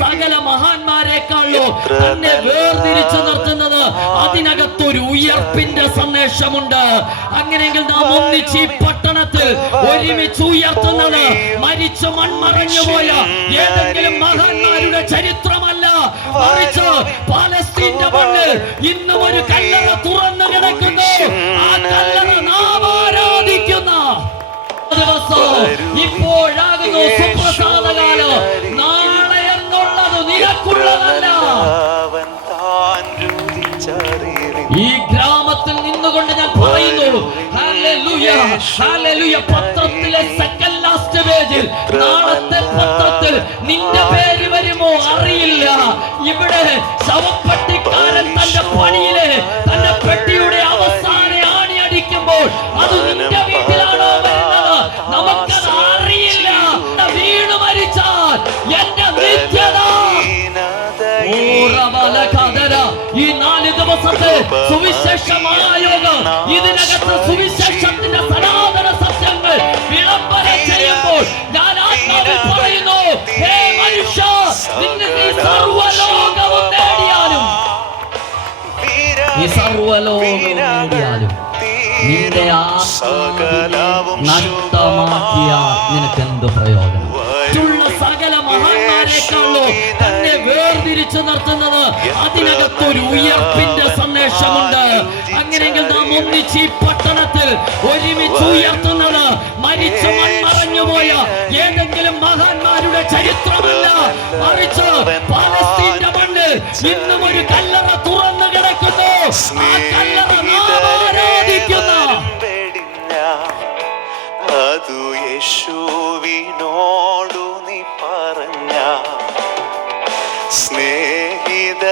സകല മഹാന്മാരെക്കാളും തന്നെ വേർതിരിച്ചു നിർത്തുന്നത് അതിനകത്തൊരു ഉയർപ്പിന്റെ സന്ദേശമുണ്ട്. അങ്ങനെയെങ്കിൽ നാം ഒന്നിച്ച് ഈ പട്ടണത്തിൽ ഒരുമിച്ച് ഉയർത്തുന്നത് മരിച്ചു മൺമറഞ്ഞുപോയ ഏതെങ്കിലും മഹാന്മാരുടെ ചരിത്രമല്ല, മറിച്ച് പാലസ്തീന്റെ മണ്ണിൽ ഇന്നും ഒരു കല്ലറ തുറന്നു കിടക്കുന്നു. ആ കല്ലറ നാം ആരാധിക്കുന്ന ദിവസം ഇപ്പോഴാകുന്നു സുപ്രസാദകാലം. നാളെ എന്നുള്ളത് നിനക്കുള്ളതല്ല. ഈ ഗ്രാമത്തിൽ നിന്നുകൊണ്ട് ഞാൻ പറയുന്നു, ഹല്ലേലൂയ, ഹല്ലേലൂയ. പത്രത്തിലെ സെക്കൻഡ് ലാസ്റ്റ് പേജിൽ നാളത്തെ പത്രത്തിൽ നിന്റെ പേര് വരുമോ അറിയില്ല. ഇവിടെ ശവപ്പെട്ടിക്കാരൻ തന്റെ പണിയിലെ തന്റെ പെട്ടിയുടെ അവസാന ആണി അടിക്കുമ്പോൾ അത് നിന്റെ വീട്ടിലാണോ വരുന്നത് നമുക്കത് അറിയില്ല. വീണു മരിച്ചാൽ എന്റെ നിത്യത. ഈ 4 ദിവസത്തെ സുവിശേഷമായ യോഗം ഇതിനകത്ത് സുവിശേഷത്തിന്റെ സനാതന സത്യങ്ങൾ വിളംബരം ചെയ്യുമ്പോൾ ഞാൻ ആത്മാവിൽ പറയുന്നു, ഹേ മനുഷ്യ, നിന്നെ ഈ സർവ്വലോകവും നേടിയാലും നിന്റെ നഷ്ടമാക്കിയാൽ നിനക്കെന്ത് പ്രയോജനം? സകല മഹാന്മാരെക്കാളും തന്നെ വേർതിരിച്ചു നിർത്തുന്നത് അതിനകത്തൊരു ഉയർപ്പിന്റെ സന്ദേശമുണ്ട്. അങ്ങനെയെങ്കിൽ നാം ഒന്നിച്ച് ഈ പട്ടണത്തിൽ ഒരുമിച്ച് ഉയർത്തുന്നത് മരിച്ചു മൺമറഞ്ഞുപോയ ഏതെങ്കിലും മഹാന്മാരുടെ ചരിത്രമല്ല, മറിച്ച് പാലസ്തീന്റെ മണ്ണിൽ ഇന്നും ഒരു കല്ലറ തുറന്നു കിടക്കുന്നു. ആ കല്ലറ നാം ആരാധിക്കുന്ന അതു യേശുവിനോടു നീ പറഞ്ഞ സ്നേഹിത